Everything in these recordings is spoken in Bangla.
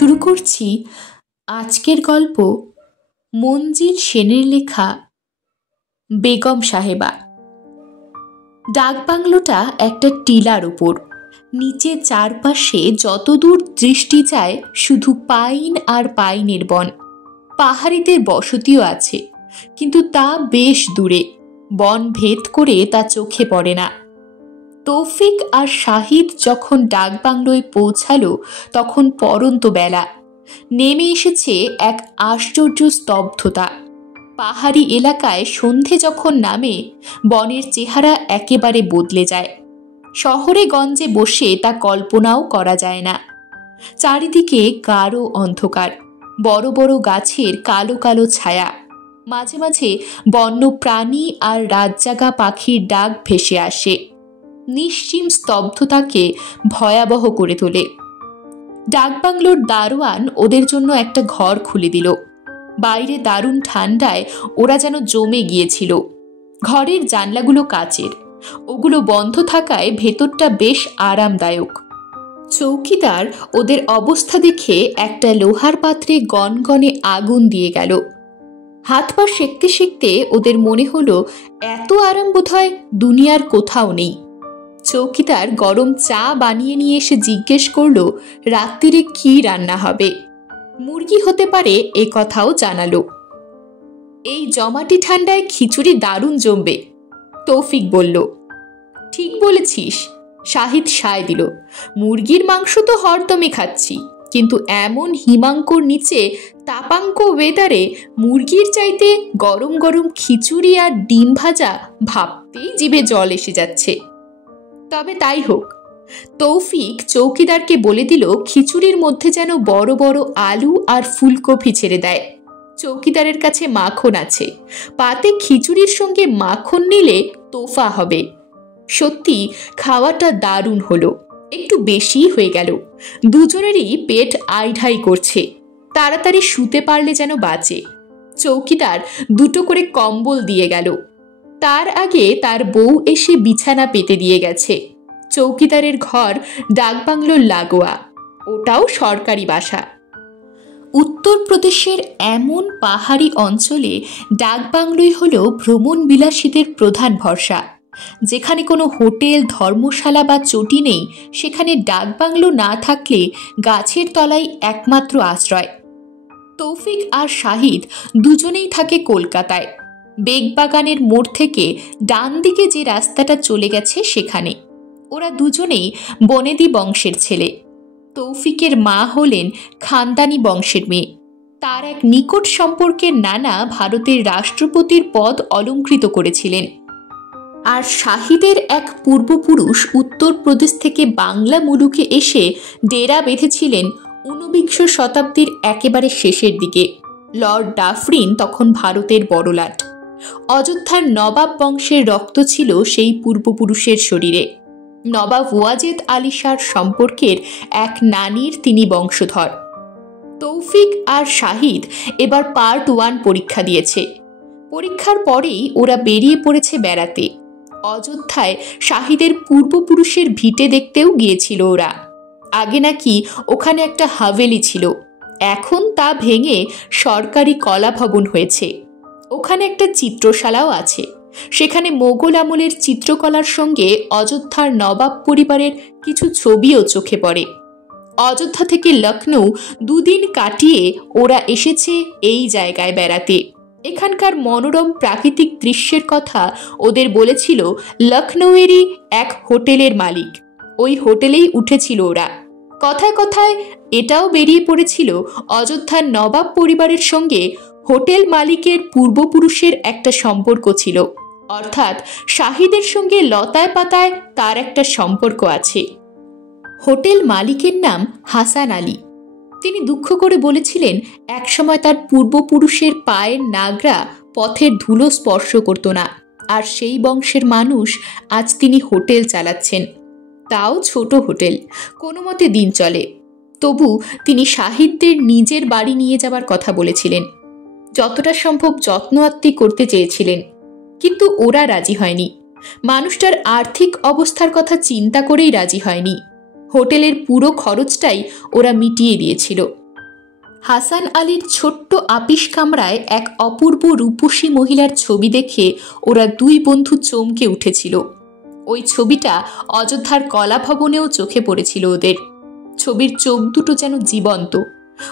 শুরু করছি আজকের গল্প মঞ্জিল সেনের লেখা বেগম সাহেবা। ডাকবাংলোটা একটা টিলার উপর, নিচে চারপাশে যতদূর দৃষ্টি যায় শুধু পাইন আর পাইনের বন। পাহাড়িদের বসতিও আছে, কিন্তু তা বেশ দূরে, বন ভেদ করে তা চোখে পড়ে না। তৌফিক আর শাহিদ যখন ডাকবাংলোয় পৌঁছালো তখন পরন্ত বেলা। নেমে এসেছে এক আশ্চর্য স্তব্ধতা। পাহাড়ি এলাকায় সন্ধে যখন নামে, বনের চেহারা একেবারে বদলে যায়। শহরে গঞ্জে বসে তা কল্পনাও করা যায় না। চারিদিকে গাঢ় অন্ধকার, বড় বড় গাছের কালো কালো ছায়া, মাঝে মাঝে বন্য প্রাণী আর রাতজাগা পাখির ডাক ভেসে আসে। নিশ্চিম স্তব্ধতাকে ভয়াবহ করে তোলে। ডাকবাংলোর দারোয়ান ওদের জন্য একটা ঘর খুলে দিল। বাইরে দারুণ ঠান্ডায় ওরা যেন জমে গিয়েছিল। ঘরের জানলাগুলো কাচের, ওগুলো বন্ধ থাকায় ভেতরটা বেশ আরামদায়ক। চৌকিদার ওদের অবস্থা দেখে একটা লোহার পাত্রে গনগনে আগুন দিয়ে গেল। হাত পা সেঁকতে সেঁকতে ওদের মনে হলো এত আরাম বোধহয় দুনিয়ার কোথাও নেই। চৌকিদার গরম চা বানিয়ে নিয়ে এসে জিজ্ঞেস করলো রাত্রিরে কি রান্না হবে। মুরগি হতে পারে এ কথাও জানালো। এই জমাটি ঠান্ডায় খিচুড়ি দারুণ জমবে, তৌফিক বলল। ঠিক বলেছিস, শাহিদ সায় দিল। মুরগির মাংস তো হরদমে খাচ্ছি, কিন্তু এমন হিমাঙ্কর নিচে তাপাঙ্ক ওয়েদারে মুরগির চাইতে গরম গরম খিচুড়ি আর ডিম ভাজা ভাবতেই জিভে জল এসে যাচ্ছে। তবে তাই হোক। তৌফিক চৌকিদারকে বলে দিল খিচুড়ির মধ্যে যেন বড় বড় আলু আর ফুলকপি ছেড়ে দেয়। চৌকিদারের কাছে মাখন আছে, পাতে খিচুড়ির সঙ্গে মাখন নিলে তোফা হবে। সত্যি খাওয়াটা দারুণ হলো, একটু বেশি হয়ে গেল। দুজনেরই পেট আইঢাই করছে, তাড়াতাড়ি শুতে পারলে যেন বাঁচে। চৌকিদার দুটো করে কম্বল দিয়ে গেল। তার আগে তার বউ এসে বিছানা পেতে দিয়ে গেছে। চৌকিদারের ঘর ডাকবাংলোর লাগোয়া, ওটাও সরকারি বাসা। উত্তরপ্রদেশের এমন পাহাড়ি অঞ্চলে ডাকবাংলোই হলো ভ্রমণ বিলাসীদের প্রধান ভরসা। যেখানে কোনো হোটেল, ধর্মশালা বা চটি নেই, সেখানে ডাকবাংলো না থাকলে গাছের তলায় একমাত্র আশ্রয়। তৌফিক আর শাহিদ দুজনেই থাকে কলকাতায়। বেগবাগানের মোড় থেকে ডান দিকে যে রাস্তাটা চলে গেছে সেখানে। ওরা দুজনেই বনেদি বংশের ছেলে। তৌফিকের মা হলেন খানদানি বংশের মেয়ে। তার এক নিকট সম্পর্কের নানা ভারতের রাষ্ট্রপতির পদ অলঙ্কৃত করেছিলেন। আর শাহিদের এক পূর্বপুরুষ উত্তরপ্রদেশ থেকে বাংলা মুলুকে এসে ডেরা বেঁধেছিলেন 19বিংশ শতাব্দীর একেবারে শেষের দিকে। লর্ড ডাফরিন তখন ভারতের বড়লাট। অযোধ্যার নবাব বংশের রক্ত ছিল সেই পূর্বপুরুষের শরীরে। নবাব ওয়াজেদ আলী শাহর সম্পর্কের এক নানির তিনি বংশধর। তৌফিক আর শাহিদ এবার পার্ট 1 পরীক্ষা দিয়েছে। পরীক্ষার পরেই ওরা বেরিয়ে পড়েছে বেড়াতে। অযোধ্যায় শাহিদের পূর্বপুরুষের ভিটে দেখতেও গিয়েছিল ওরা। আগে নাকি ওখানে একটা হাভেলি ছিল, এখন তা ভেঙে সরকারি কলা ভবন হয়েছে। ওখানে একটা চিত্রশালাও আছে, সেখানে মোগল আমলের চিত্রকলার সঙ্গে অযোধ্যার নবাব পরিবারের কিছু ছবিও চোখে পড়ে। অযোধ্যা থেকে লখনৌ 2 দিন কাটিয়ে ওরা এসেছে এই জায়গায় বেড়াতে। এখানকার মনোরম প্রাকৃতিক দৃশ্যের কথা ওদের বলেছিল লখনৌয়েরই এক হোটেলের মালিক। ওই হোটেলেই উঠেছিল ওরা। কথায় কথায় এটাও বেরিয়ে পড়েছিল অযোধ্যার নবাব পরিবারের সঙ্গে হোটেল মালিকের পূর্বপুরুষের একটা সম্পর্ক ছিল, অর্থাৎ শাহিদের সঙ্গে লতায় পাতায় তার একটা সম্পর্ক আছে। হোটেল মালিকের নাম হাসান আলী। তিনি দুঃখ করে বলেছিলেন একসময় তার পূর্বপুরুষের পায়ের নাগরা পথের ধুলো স্পর্শ করত না, আর সেই বংশের মানুষ আজ তিনি হোটেল চালাচ্ছেন। তাও ছোট হোটেল, কোনো মতে দিন চলে। তবু তিনি শাহিদদের নিজের বাড়ি নিয়ে যাবার কথা বলেছিলেন। যতটা সম্ভব যত্ন আত্তি করতে চেয়েছিলেন, কিন্তু ওরা রাজি হয়নি। মানুষটার আর্থিক অবস্থার কথা চিন্তা করেই রাজি হয়নি। হোটেলের পুরো খরচটাই ওরা মিটিয়ে দিয়েছিল। হাসান আলীর ছোট্ট আপিস কামরায় এক অপূর্ব রূপসী মহিলার ছবি দেখে ওরা দুই বন্ধু চমকে উঠেছিল। ওই ছবিটা অযোধ্যার কলা ভবনেও চোখে পড়েছিল ওদের। ছবির চোখ দুটো যেন জীবন্ত।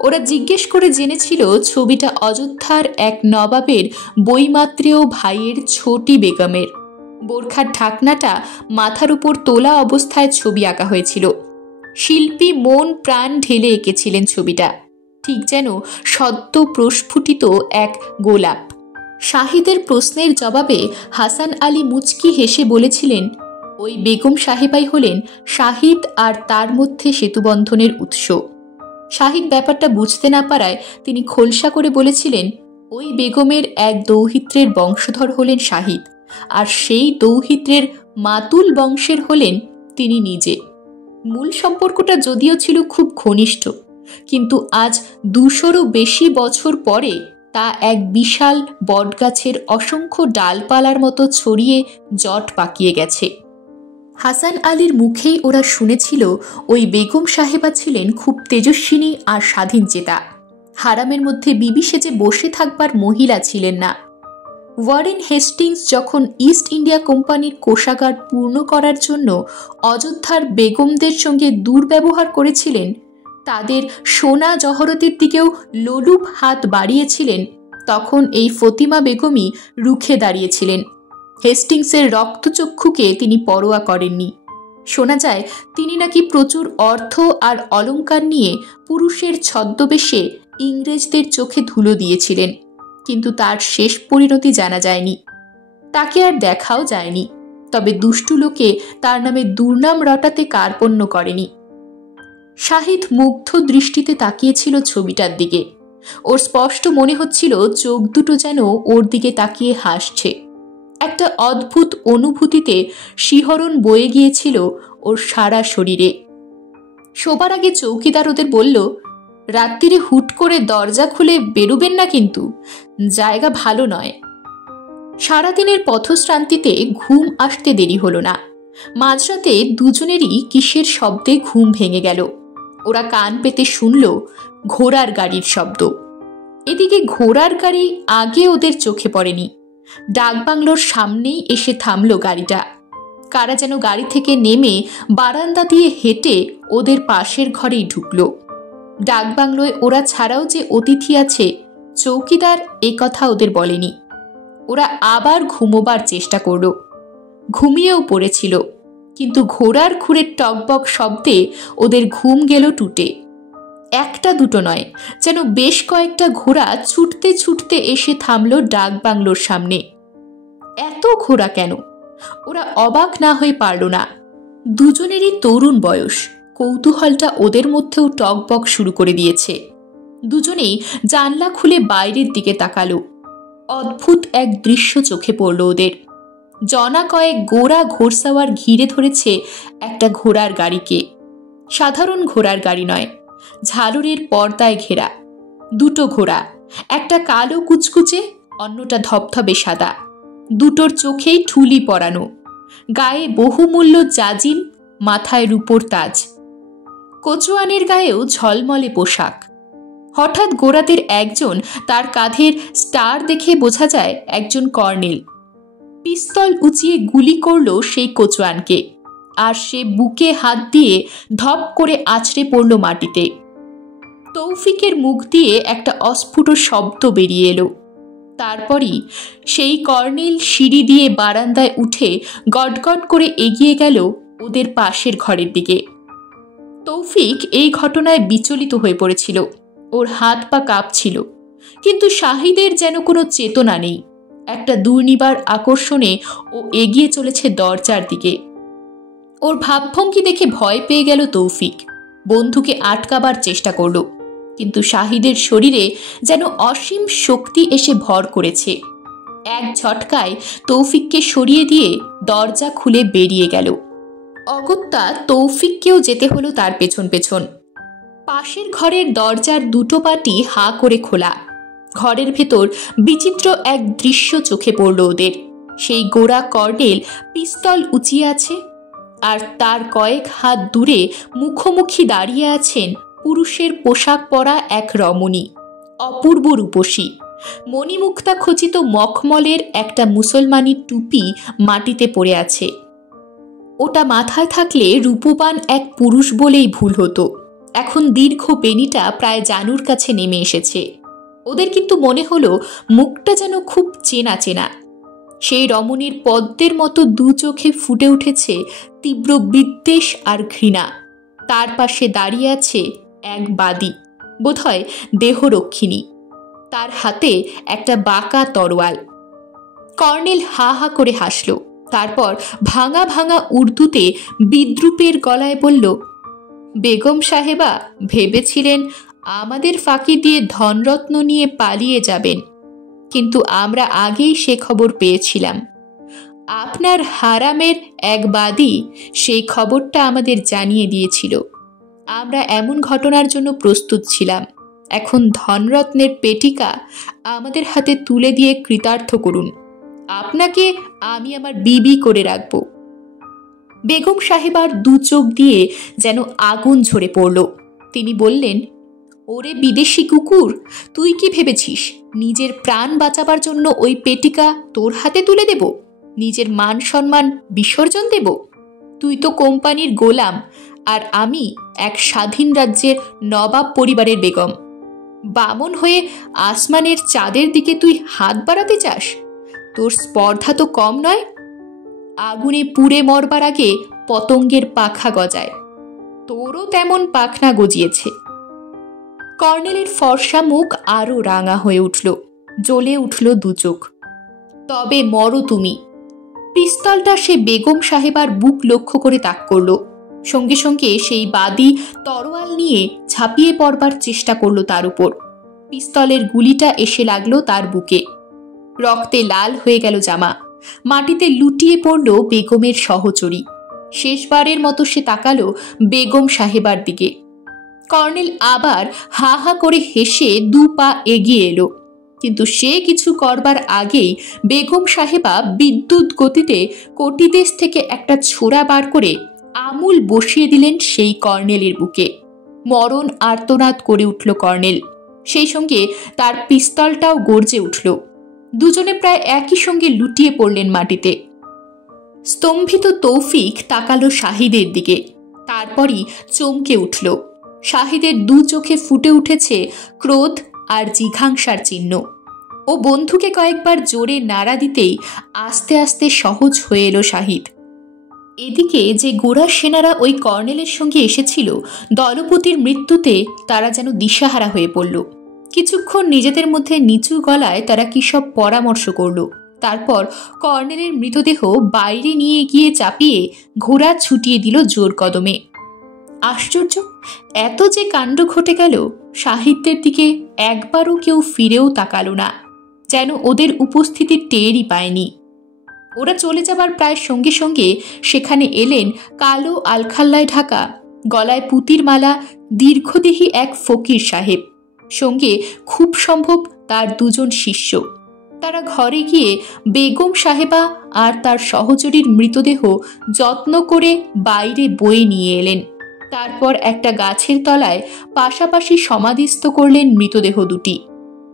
ওরা জিজ্ঞেস করে জেনেছিল ছবিটা অযোধ্যার এক নবাবের বৈমাত্রেয় ভাইয়ের ছোটি বেগমের। বোরখার ঢাকনাটা মাথার উপর তোলা অবস্থায় ছবি আঁকা হয়েছিল। শিল্পী মন প্রাণ ঢেলে এঁকেছিলেন ছবিটা, ঠিক যেন সদ্য প্রস্ফুটিত এক গোলাপ। শাহিদের প্রশ্নের জবাবে হাসান আলী মুচকি হেসে বলেছিলেন, ওই বেগম সাহেবাই হলেন শাহিদ আর তার মধ্যে সেতুবন্ধনের উৎস। শাহিদ ব্যাপারটা বুঝতে না পারায় তিনি খোলসা করে বলেছিলেন, ওই বেগমের এক দৌহিত্রের বংশধর হলেন শাহিদ, আর সেই দৌহিত্রের মাতুল বংশের হলেন তিনি নিজে। মূল সম্পর্কটা যদিও ছিল খুব ঘনিষ্ঠ, কিন্তু আজ 200-রও বেশি বছর পরে তা এক বিশাল বটগাছের অসংখ্য ডালপালার মতো ছড়িয়ে জট পাকিয়ে গেছে। হাসান আলীর মুখেই ওরা শুনেছিল ওই বেগম সাহেবা ছিলেন খুব তেজস্বিনী আর স্বাধীনচেতা। হারামের মধ্যে বিবি সেজে বসে থাকবার মহিলা ছিলেন না। ওয়ারেন হেস্টিংস যখন ইস্ট ইন্ডিয়া কোম্পানির কোষাগার পূর্ণ করার জন্য অযোধ্যার বেগমদের সঙ্গে দুর্ব্যবহার করেছিলেন, তাদের সোনা জহরতের দিকেও লোলুপ হাত বাড়িয়েছিলেন, তখন এই ফতিমা বেগমই রুখে দাঁড়িয়েছিলেন। হেস্টিংসের রক্তচক্ষুকে তিনি পরোয়া করেননি। শোনা যায় তিনি নাকি প্রচুর অর্থ আর অলংকার নিয়ে পুরুষের ছদ্মবেশে ইংরেজদের চোখে ধুলো দিয়েছিলেন, কিন্তু তার শেষ পরিণতি জানা যায়নি। তাকে আর দেখাও যায়নি। তবে দুষ্টু লোকে তার নামে দুর্নাম রটাতে কার্পণ্য করেনি। শাহিদ মুগ্ধ দৃষ্টিতে তাকিয়েছিল ছবিটার দিকে। ওর স্পষ্ট মনে হচ্ছিল চোখ দুটো যেন ওর দিকে তাকিয়ে হাসছে। একটা অদ্ভুত অনুভূতিতে শিহরণ বয়ে গিয়েছিল ওর সারা শরীরে। শোবার আগে চৌকিদার ওদের বলল, রাত্রিরে হুট করে দরজা খুলে বেরোবেন না, কিন্তু জায়গা ভালো নয়। সারাদিনের পথশ্রান্তিতে ঘুম আসতে দেরি হলো না। মাঝরাতে দুজনেরই কিসের শব্দে ঘুম ভেঙে গেল। ওরা কান পেতে শুনল ঘোড়ার গাড়ির শব্দ। এদিকে ঘোড়ার গাড়ি আগে ওদের চোখে পড়েনি। ডাকবাংলোর সামনেই এসে থামল গাড়িটা। কারা যেন গাড়ি থেকে নেমে বারান্দা দিয়ে হেঁটে ওদের পাশের ঘরেই ঢুকল। ডাকবাংলোয় ওরা ছাড়াও যে অতিথি আছে, চৌকিদার এ কথা ওদের বলেনি। ওরা আবার ঘুমোবার চেষ্টা করল। ঘুমিয়েও পড়েছিল, কিন্তু ঘোড়ার খুঁড়ের টকবক শব্দে ওদের ঘুম গেল টুটে। একটা দুটো নয়, যেন বেশ কয়েকটা ঘোড়া ছুটতে ছুটতে এসে থামল ডাকবাংলোর সামনে। এত ঘোড়া কেন? ওরা অবাক না হয়ে পারল না। দুজনেরই তরুণ বয়স, কৌতূহলটা ওদের মধ্যেও টকবক শুরু করে দিয়েছে। দুজনেই জানলা খুলে বাইরের দিকে তাকালো। অদ্ভুত এক দৃশ্য চোখে পড়ল ওদের। জনা কয়েক গোড়া ঘোড়সাওয়ার ঘিরে ধরেছে একটা ঘোড়ার গাড়িকে। সাধারণ ঘোড়ার গাড়ি নয়, ঝালরের পর্দায় ঘেরা। দুটো ঘোড়া, একটা কালো কুচকুচে, অন্যটা ধবধবে সাদা। দুটোর চোখেই ঠুলি পরানো, গায়ে বহুমূল্য জাজিম, মাথায় রূপোর তাজ। কোচোয়ানের গায়েও ঝলমলে পোশাক। হঠাৎ গোড়াদের একজন, তার কাঁধের স্টার দেখে বোঝা যায় একজন কর্নেল। পিস্তল উঁচিয়ে গুলি করল সেই কোচোয়ানকে, আর সে বুকে হাত দিয়ে ধপ করে আছড়ে পড়ল মাটিতে। তৌফিকের মুখ দিয়ে একটা অস্ফুট শব্দ বেরিয়ে এলো। তারপরই সেই কর্নেল সিঁড়ি দিয়ে বারান্দায় উঠে গটগট করে এগিয়ে গেল ওদের পাশের ঘরের দিকে। তৌফিক এই ঘটনায় বিচলিত হয়ে পড়েছিল। ওর হাত পা কাঁপছিল, কিন্তু শাহিদের যেন কোনো চেতনা নেই। একটা দুর্নিবার আকর্ষণে ও এগিয়ে চলেছে দরজার দিকে। ওর ভাবভঙ্গি দেখে ভয় পেয়ে গেল তৌফিক। বন্ধুকে আটকাবার চেষ্টা করল, কিন্তু শাহিদের শরীরে যেন অসীম শক্তি এসে ভর করেছে। এক ঝটকায় তৌফিককে সরিয়ে দিয়ে দরজা খুলে বেরিয়ে গেল। অগত্যা তৌফিককেও যেতে হলো তার পেছন পেছন। পাশের ঘরের দরজার দুটো পাটি হা করে খোলা। ঘরের ভেতর বিচিত্র এক দৃশ্য চোখে পড়ল ওদের। সেই গোড়া কর্নেল পিস্তল উঁচিয়ে আছে, আর তার কয়েক হাত দূরে মুখোমুখি দাঁড়িয়ে আছেন পুরুষের পোশাক পরা এক রমণী, অপূর্ব রূপসী, মণিমুক্তা খচিত মখমলের একটা মুসলমানি টুপি মাটিতে পড়ে আছে। ওটা মাথায় থাকলে রূপবান এক পুরুষ বলেই ভুল হতো। এখন দীর্ঘ বেণীটা প্রায় জানুর কাছে নেমে এসেছে। ওদের কিন্তু মনে হলো মুখটা যেন খুব চেনা চেনা। সেই রমণীর পদ্মের মতো দু চোখে ফুটে উঠেছে তীব্র বিদ্বেষ আর ঘৃণা। তার পাশে দাঁড়িয়ে আছে এক বাদী, বোধহয় দেহরক্ষিণী। তার হাতে একটা বাঁকা তরোয়াল। কর্নেল হা হা করে হাসল, তারপর ভাঙা ভাঙা উর্দুতে বিদ্রূপের গলায় বলল, বেগম সাহেবা ভেবেছিলেন আমাদের ফাঁকি দিয়ে ধনরত্ন নিয়ে পালিয়ে যাবেন, কিন্তু আমরা আগেই সে খবর পেয়েছিলাম। আপনার হারামের এক বাদী সেই খবরটা আমাদের জানিয়ে দিয়েছিল। আমরা এমন ঘটনার জন্য প্রস্তুত ছিলাম। এখন ধনরত্নের পেটিকা আমাদের হাতে তুলে দিয়ে কৃতার্থ করুন। আপনাকে আমি আমার বিবি করে রাখব। বেগম সাহেবার দু চোখ দিয়ে যেন আগুন ঝরে পড়ল। তিনি বললেন, ওরে বিদেশি কুকুর, তুই কি ভেবেছিস নিজের প্রাণ বাঁচাবার জন্য ওই পেটিকা তোর হাতে তুলে দেব? নিজের মান সম্মান বিসর্জন দেব? তুই তো কোম্পানির গোলাম, আর আমি এক স্বাধীন রাজ্যের নবাব পরিবারের বেগম। বামন হয়ে আসমানের চাঁদের দিকে তুই হাত বাড়াতে চাস? তোর স্পর্ধা তো কম নয়। আগুনে পুড়ে মরবার আগে পতঙ্গের পাখা গজায়, তোরও তেমন পাখনা গজিয়েছে। কর্নেলের ফর্সা মুখ আরো রাঙা হয়ে উঠল, জ্বলে উঠল দু চোখ। তবে মরো তুমি। পিস্তলটা সে বেগম সাহেবার বুক লক্ষ্য করে তাক করল। সঙ্গে সঙ্গে সেই বাদী তরোয়াল নিয়ে ঝাঁপিয়ে পড়বার চেষ্টা করল তার উপর। পিস্তলের গুলিটা এসে লাগলো তার বুকে। রক্তে লাল হয়ে গেল জামা। মাটিতে লুটিয়ে পড়ল বেগমের সহচরী। শেষবারের মতো সে তাকালো বেগম সাহেবার দিকে। কর্নেল আবার হা হা করে হেসে দু পা এগিয়ে এলো, কিন্তু সে কিছু করবার আগেই বেগম সাহেবা বিদ্যুৎ গতিতে কটিদেশ থেকে একটা ছোরা বার করে আমূল বসিয়ে দিলেন সেই কর্নেলের বুকে। মরণ আর্তনাদ করে উঠল কর্নেল। সেই সঙ্গে তার পিস্তলটাও গর্জে উঠল। দুজনে প্রায় একই সঙ্গে লুটিয়ে পড়লেন মাটিতে। স্তম্ভিত তৌফিক তাকালো শাহিদের দিকে, তারপরই চমকে উঠল। শাহিদের দু চোখে ফুটে উঠেছে ক্রোধ আর জিঘাংসার চিহ্ন। ও বন্ধুকে কয়েকবার জোরে নাড়া দিতেই আস্তে আস্তে সহজ হয়ে এলো শাহিদ। এদিকে যে গোড়ার সেনারা ওই কর্নেলের সঙ্গে এসেছিল, দলপতির মৃত্যুতে তারা যেন দিশাহারা হয়ে পড়ল। কিছুক্ষণ নিজেদের মধ্যে নিচু গলায় তারা কি সব পরামর্শ করল। তারপর কর্নেলের মৃতদেহ বাইরে নিয়ে গিয়ে চাপিয়ে ঘোড়া ছুটিয়ে দিল জোর কদমে। আশ্চর্য, এত যে কাণ্ড ঘটে গেল, সাহিত্যের দিকে একবারও কেউ ফিরেও তাকালো না, যেন ওদের উপস্থিতি টেরই পায়নি। ওরা চলে যাবার প্রায় সঙ্গে সঙ্গে সেখানে এলেন কালো আলখাল্লায় ঢাকা, গলায় পুতির মালা, দীর্ঘদেহী এক ফকির সাহেব, সঙ্গে খুব সম্ভব তার দুজন শিষ্য। তারা ঘরে গিয়ে বেগম সাহেবা আর তার সহচরীর মৃতদেহ যত্ন করে বাইরে বয়ে নিয়ে এলেন। তারপর একটা গাছের তলায় পাশাপাশি সমাধিস্থ করলেন মৃতদেহ দুটি।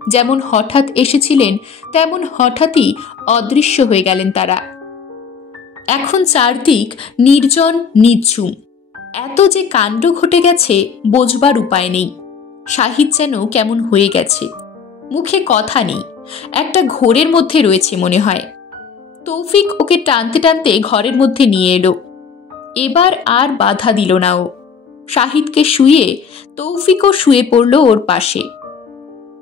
যেমন হঠাৎ এসেছিলেন তেমন হঠাৎই অদৃশ্য হয়ে গেলেন তারা। এখন চারদিক নির্জন নিঝুম। এত যে কাণ্ড ঘটে গেছে বোঝবার উপায় নেই। শাহিদ যেন কেমন হয়ে গেছে, মুখে কথা নেই, একটা ঘোরের মধ্যে রয়েছে মনে হয়। তৌফিক ওকে টানতে টানতে ঘরের মধ্যে নিয়ে এলো। এবার আর বাধা দিল না ও। শাহিদকে শুয়ে তৌফিকও শুয়ে পড়ল ওর পাশে।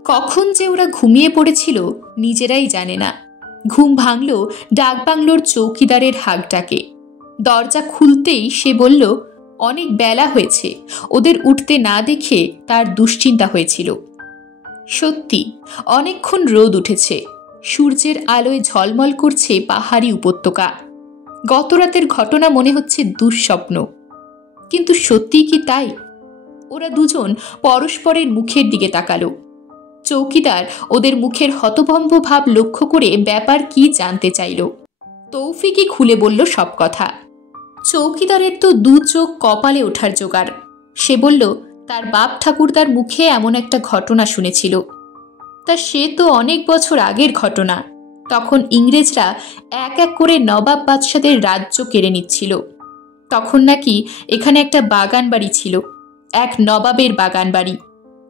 কখন যে ওরা ঘুমিয়ে পড়েছিল নিজেরাই জানে না। ঘুম ভাঙল ডাকবাংলোর চৌকিদারের হাঁকডাকে। দরজা খুলতেই সে বলল, অনেক বেলা হয়েছে। ওদের উঠতে না দেখে তার দুশ্চিন্তা হয়েছিল। সত্যি অনেকক্ষণ রোদ উঠেছে, সূর্যের আলোয় ঝলমল করছে পাহাড়ি উপত্যকা। গতরাতের ঘটনা মনে হচ্ছে দুঃস্বপ্ন, কিন্তু সত্যি কি তাই? ওরা দুজন পরস্পরের মুখের দিকে তাকালো। চৌকিদার ওদের মুখের হতভম্ব ভাব লক্ষ্য করে ব্যাপার কি জানতে চাইল। তৌফিকই খুলে বলল সব কথা। চৌকিদারের তো দু চোখ কপালে ওঠার জোগাড়। সে বলল, তার বাপ ঠাকুরদার মুখে এমন একটা ঘটনা শুনেছিল। তা সে তো অনেক বছর আগের ঘটনা। তখন ইংরেজরা এক এক করে নবাব বাদশাদের রাজ্য কেড়ে নিচ্ছিল। তখন নাকি এখানে একটা বাগান বাড়ি ছিল, এক নবাবের বাগান বাড়ি।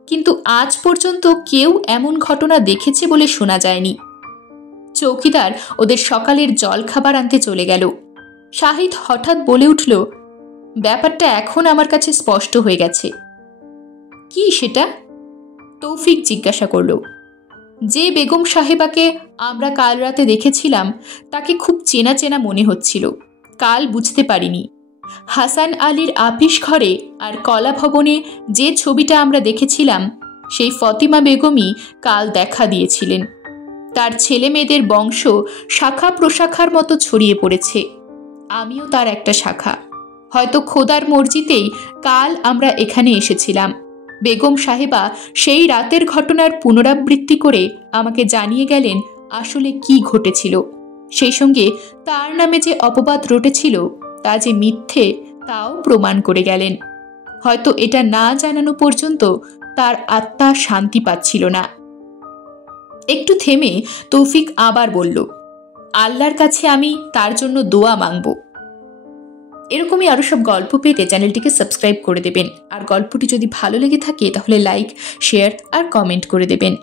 কিন্তু আজ পর্যন্ত কেউ এমন ঘটনা দেখেছে বলে শোনা যায়নি। চৌকিদার ওদের সকালের জল খাবার আনতে চলে গেল। শাহিদ হঠাৎ বলে উঠল, ব্যাপারটা এখন আমার কাছে স্পষ্ট হয়ে গেছে। কি সেটা? তৌফিক জিজ্ঞাসা করল। যে বেগম সাহেবাকে আমরা কাল রাতে দেখেছিলাম তাকে খুব চেনা চেনা মনে হচ্ছিল। কাল বুঝতে পারিনি। হাসান আলীর আপিস ঘরে আর কলা ভবনে যে ছবিটা আমরা দেখেছিলাম সেই ফতিমা বেগমই কাল দেখা দিয়েছিলেন। তার ছেলে মেয়েদের বংশ শাখা প্রশাখার মতো ছড়িয়ে পড়েছে। আমিও তার একটা শাখা। হয়তো খোদার মর্জিতেই কাল আমরা এখানে এসেছিলাম। বেগম সাহেবা সেই রাতের ঘটনার পুনরাবৃত্তি করে আমাকে জানিয়ে গেলেন আসলে কি ঘটেছিল। সেই সঙ্গে তার নামে যে অপবাদ রটেছিল তা যে মিথ্যে তাও প্রমাণ করে গেলেন। হয়তো এটা না জানানো পর্যন্ত তার আত্মা শান্তি পাচ্ছিল না। একটু থেমে তৌফিক আবার বলল, আল্লাহর কাছে আমি তার জন্য দোয়া মাংব। এরকমই আরও সব গল্প পেতে চ্যানেলটিকে সাবস্ক্রাইব করে দেবেন। আর গল্পটি যদি ভালো লেগে থাকে তাহলে লাইক, শেয়ার আর কমেন্ট করে দেবেন।